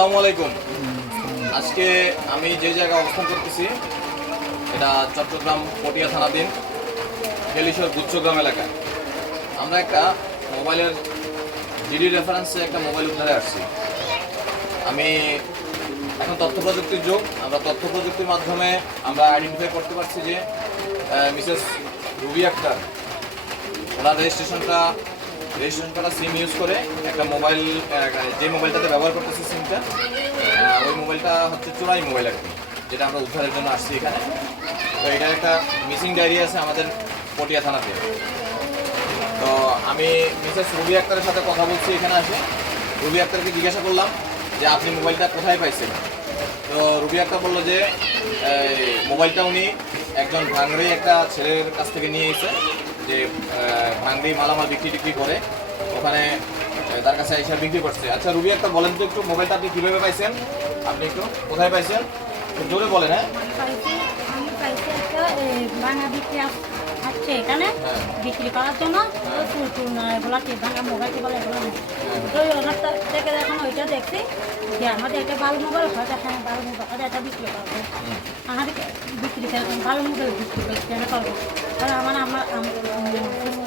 আসসালামু আলাইকুম। আজকে আমি যে জায়গায় অবস্থান করতেছি এটা চট্টগ্রাম পটিয়া থানাধীন কেলিশর গুচ্ছগ্রাম এলাকায়। আমরা একটা মোবাইলের জিডি রেফারেন্সে একটা মোবাইল উদ্ধারে আসছি। আমি এখন তথ্য প্রযুক্তির যুগ, আমরা তথ্য প্রযুক্তির মাধ্যমে আমরা আইডেন্টিফাই করতে পারছি যে মিসেস রুবি আক্তার ওনার রেজিস্ট্রেশন করা সিম ইউজ করে একটা মোবাইল, যে মোবাইলটাতে ব্যবহার করতেছে সিমটা, ওই মোবাইলটা হচ্ছে চোরাই মোবাইল আর কি, যেটা আমরা উদ্ধারের জন্য আসছি এখানে। তো এটার একটা মিসিং ডায়েরি আছে আমাদের পটিয়া থানাতে। তো আমি মিসেস রুবি আক্তারের সাথে কথা বলছি এখানে আসে। রুবি আক্তারকে জিজ্ঞাসা করলাম যে আপনি মোবাইলটা কোথায় পাইছেন। তো রুবি আক্তার বললো যে মোবাইলটা উনি একজন ভাঙড়ি একটা ছেলের কাছ থেকে নিয়ে এসে, যে ভাঙড়ি মালামাল বিক্রি করে ওখানে তার কাছে এসে বিক্রি করছে। আচ্ছা রুবি আক্তার বলেন তো একটু, মোবাইলটা আপনি কীভাবে পাইছেন, আপনি একটু কোথায় পাইছেন জোরে বলেন। হ্যাঁ, আমি পাইছি একটা ভাঙা বিক্রি আসছে এখানে বিক্রি করার জন্য। এগুলা কি ভাঙা মোবাইল টোবাইল এগুলো নেই। তো ওনার থেকে এখন ওইটা দেখছি যে আমাদের একটা ভালো মোবাইল হয়তো, হ্যাঁ ভালো মোবাইল হয়তো এটা বিক্রি করবো, আমাদের বিক্রি ভালো মোবাইল বিক্রি করছি কেন করবো, কারণ আমার সুস্থ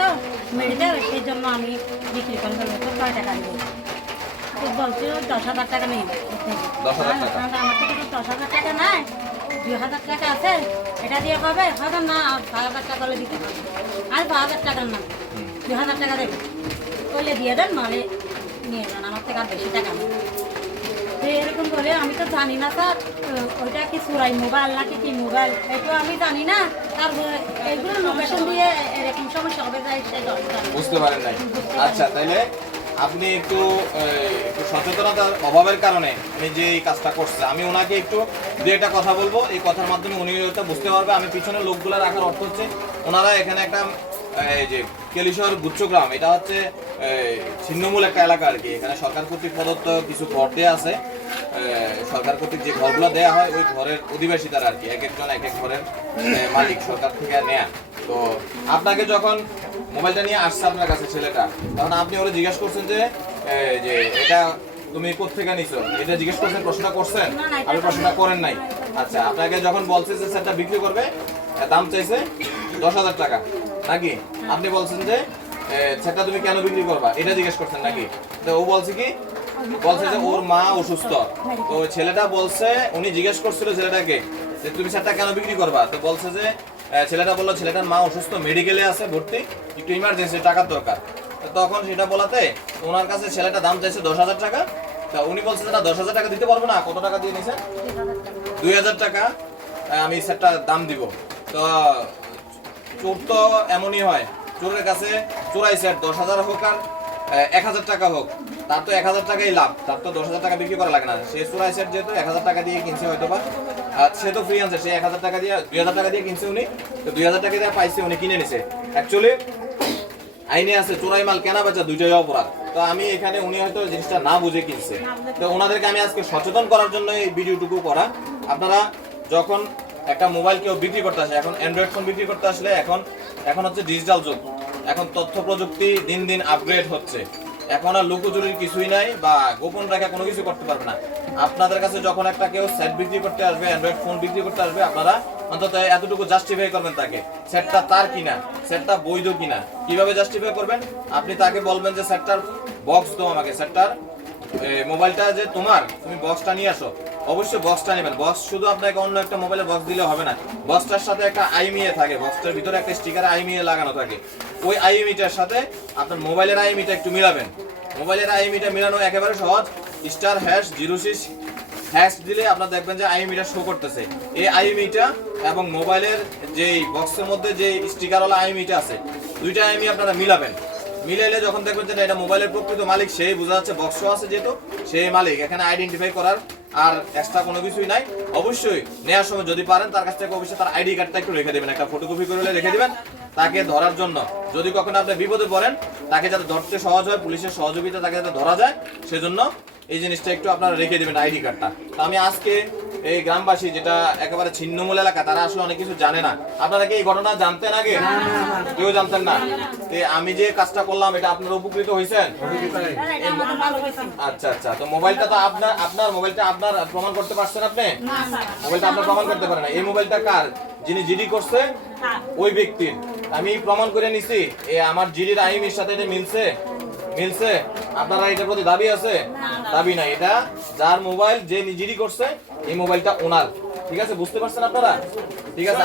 মেডিকেল, সেই জন্য আমি বিক্রি করে দেবো। তো কয় টাকা নেই বলছি 10,000 টাকা নেই, আমার থেকে তো 10,000 টাকা নাই, 2,000 টাকা আছে, এটা দিয়ে পাবে হয়তো না, 5,000 টাকা করে দিতে পারবে। আর 5,000 টাকা না, 2,000 টাকা দেবে, কইলে দিয়ে দেন, নাহলে নিয়ে যান, আমার থেকে আর বেশি টাকা নেই। তো এরকম বলে আমি তো জানি না স্যার ওইটা কি চুরাই মোবাইল নাকি কি মোবাইল, এটা আমি জানি না। তারপরে এইগুলো লোকেশন দিয়ে এরকম সমস্যা হবে যায়, সেটা বুঝতে পারেন নাই। আচ্ছা তাইলে আপনি একটু সচেতনতার অভাবের কারণে উনি যে এই কাজটা করছে, আমি ওনাকে একটু দু একটা কথা বলবো, এই কথার মাধ্যমে উনি ওটা বুঝতে পারবে। আমি পিছনে লোকগুলো রাখার অর্থ হচ্ছে ওনারা এখানে একটা এই যে কেলিশর গুচ্ছগ্রাম, এটা হচ্ছে ছিন্নমূল একটা এলাকা আর কি। এখানে সরকার কর্তৃক প্রদত্ত কিছু ঘর দেওয়া আছে, সরকার কর্তৃক যে ঘরগুলো দেওয়া হয় ওই ঘরের অধিবাসী তারা আর কি, এক একজন এক এক ঘরের মালিক সরকার থেকে নেয়া। তো আপনাকে যখন মোবাইলটা নিয়ে আসছে আপনার কাছে ছেলেটা, তখন আপনি ওরা জিজ্ঞাসা করছেন যে এটা তুমি কোথেকে নিছো, এটা জিজ্ঞেস করছেন, প্রশ্নটা করছেন? আপনি প্রশ্নটা করেন নাই। আচ্ছা, আপনাকে যখন বলছে যে সেটা বিক্রি করবে, দাম চাইছে 10,000 টাকা নাকি, আপনি বলছেন যে সেটা তুমি কেন বিক্রি করবা, এটা জিজ্ঞেস করছেন নাকি? তো ও বলছে কি, বলছে যে ওর মা অসুস্থ। তো ছেলেটা বলছে, উনি জিজ্ঞেস করছিল ছেলেটাকে যে তুমি সেটা কেন বিক্রি করবা। তো বলছে যে ছেলেটা বললো ছেলেটার মা অসুস্থ, মেডিকেলে আছে ভর্তি, একটু ইমার্জেন্সি টাকার দরকার। তখন সেটা বলাতে ওনার কাছে ছেলেটা দাম চাইছে 10,000 টাকা। তা উনি বলছে যে না, 10,000 টাকা দিতে পারবো না। কত টাকা দিয়ে নিছেন? 2,000 টাকা আমি সেটা দাম দিব। তো চোর তো এমনই হয়, চোরের কাছে চোরাইছে 10,000 হোক আর 1,000 টাকা হোক, তার তো 1,000 টাকাই লাভ, তার তো 10,000 টাকা বিক্রি করা লাগে না। সে চোরাইছে যেহেতু 1,000 টাকা দিয়ে কিনছে হয়তো বা, সে তো ফ্রি আনছে, সে 1,000 টাকা দিয়ে 2,000 টাকা দিয়ে কিনছে উনি। তো 2,000 টাকা দিয়ে পাইছে, উনি কিনে নিছে। অ্যাকচুয়ালি আইনে আছে চোরাই মাল কেনা বেচা দুইটাই অপরাধ। তো আমি এখানে উনি হয়তো জিনিসটা না বুঝে কিনছে। তো ওনাদেরকে আমি আজকে সচেতন করার জন্য এই ভিডিওটুকু করা। আপনারা যখন একটা মোবাইল কেউ বিক্রি করতে আসে, এখন অ্যান্ড্রয়েড ফোন বিক্রি করতে আসলে এখন হচ্ছে ডিজিটাল যুগ, এখন তথ্য প্রযুক্তি দিন দিন আপগ্রেড হচ্ছে। এখন আর লুকোচুরির কিছুই নাই, বা গোপন রেখা কোনো কিছু করতে পারবে না। আপনাদের কাছে যখন একটা কেউ সেট বিক্রি করতে আসবে, অ্যান্ড্রয়েড ফোন বিক্রি করতে আসবে, আপনারা অন্তত এতটুকু জাস্টিফাই করবেন তাকে, সেটটা তার কিনা, সেটটা বৈধ কিনা। কিভাবে জাস্টিফাই করবেন? আপনি তাকে বলবেন যে সেটটার বক্স দাও আমাকে, সেটটার মোবাইলটা যে তোমার, তুমি বক্সটা নিয়ে আসো। অবশ্যই বক্সটা নেবেন। বক্স শুধু আপনাকে অন্য একটা মোবাইলে বক্স দিলে হবে না, বক্সটার সাথে একটা আইএমইএ থাকে, বক্সটার ভিতরে একটা স্টিকার আইএমইএ লাগানো থাকে। ওই আইএমইটার সাথে আপনার মোবাইলের আইএমইটা একটু মিলাবেন। মোবাইলের আইএমইটা মিলানো একেবারে সহজ। *#06# দিলে আপনারা দেখবেন যে আইএমইটা শো করতেছে। এই আইএমইটা এবং মোবাইলের যেই বক্সের মধ্যে যে স্টিকারওয়ালা আইএমইটা আছে, দুইটা আইএমই আপনারা মিলাবেন। মিলাইলে যখন দেখবেন যে এটা মোবাইলের প্রকৃত মালিক, সেই বোঝা যাচ্ছে, বক্স আছে যেহেতু সেই মালিক, এখানে আইডেন্টিফাই করার আর এক্সট্রা কোনো কিছুই নাই। অবশ্যই নেওয়ার সময় যদি পারেন তার কাছ থেকে অবশ্যই তার আইডি কার্ডটা একটু রেখে দেবেন, একটা ফটোকপি করে রেখে দেবেন তাকে ধরার জন্য। যদি কখনো আপনি বিপদে পড়েন, তাকে যাতে ধরতে সহজ হয়, পুলিশের সহযোগিতা তাকে যাতে ধরা যায়, সেজন্য এই জিনিসটা একটু আপনারা রেখে দেবেন, আইডি কার্ডটা। তো আমি আজকে এই গ্রামবাসী যেটা একেবারে ছিন্নমূল এলাকা, তারা আসলে অনেক কিছু জানে না। আপনারা কি এই ঘটনা জানতেন আগে? কেউ জানতেন না। তো আমি যে কাজটা করলাম এটা আপনারা উপকৃত হয়েছেন? এটা আমাদের ভালো হয়েছে। আচ্ছা আচ্ছা, তো মোবাইলটা তো আপনার মোবাইলটা আপনার প্রমাণ করতে পারছেন আপনি? না স্যার, মোবাইলটা আপনার প্রমাণ করতে পারেন না। এই মোবাইলটা কার? যিনি জিডি করছে হ্যাঁ। ওই ব্যক্তির। আমি প্রমাণ করে নিছি এই আমার জিডির আইমির সাথে এটা মিলছে। মিলছে? আপনারা এটার প্রতি দাবি আছে? দাবি নাই। এটা যার মোবাইল, যে জিডি করছে এই মোবাইলটা ওনার। ঠিক আছে, বুঝতে পারছেন আপনারা? ঠিক আছে।